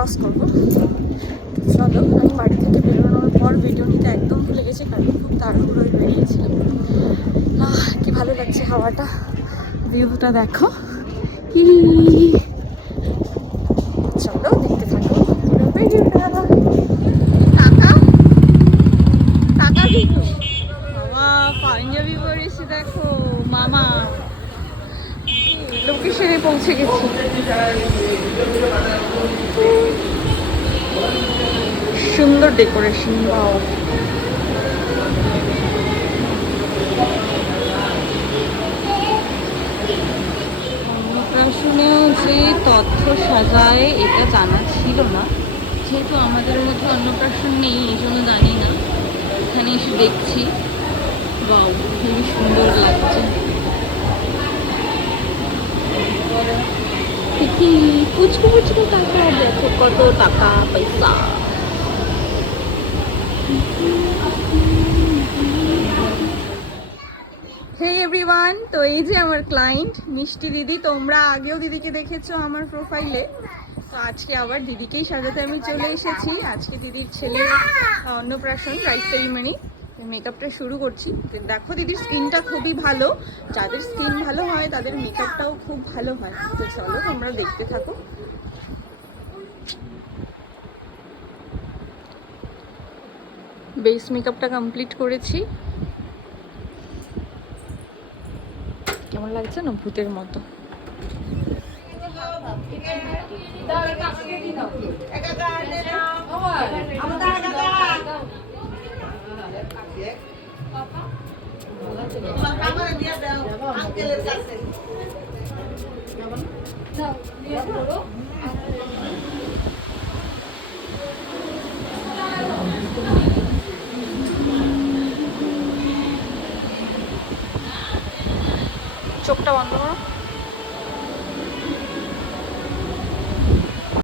Cross করবো। চলো, আমি বাড়ি থেকে বেরোনোর পর ভিডিও নিতে একদম ভুলে গেছি, কারণ খুব তাড়াহুড়োয় বেরিয়েছিলাম। কি ভালো লাগছে হাওয়াটা, ভিউটা দেখো। চলো দেখতে থাকো পুরো ভিডিওটা। টাকা টাকা কিন্তু বাবা পাঞ্জাবি পরেছি দেখো মামা। লোকেশনে পৌঁছে গেছি। সুন্দর ডেকোরেশন, বাও। অন্নপ্রাশনেও যে তথ্য সাজায় এটা জানা ছিল না, যেহেতু আমাদের মধ্যে অন্নপ্রাশন নেই এই জন্য জানি না। এখানে এসে দেখছি, বাও খুবই সুন্দর লাগছে। পুচকু পুচকু টাকা দেখো, কত টাকা পয়সা। হে এভরিওয়ান, তো এই যে আমার ক্লায়েন্ট মিষ্টি দিদি। তোমরা আগেও দিদিকে দেখেছো আমার প্রোফাইলে, তো আজকে আবার দিদিকেই সাজাতে আমি চলে এসেছি। আজকে দিদির ছেলের অন্নপ্রাশন, রাইস সেরিমনি। মেকআপটা শুরু করছি। দেখো দিদির স্কিনটা খুবই ভালো, যাদের স্কিন ভালো হয় তাদের মেকআপটাও খুব ভালো হয়। তো চলো তোমরা দেখতে থাকো। বেস মেকআপটা কমপ্লিট করেছি। কেমন লাগছে না, ভূতের মতো। চোখটা বন্ধ করো।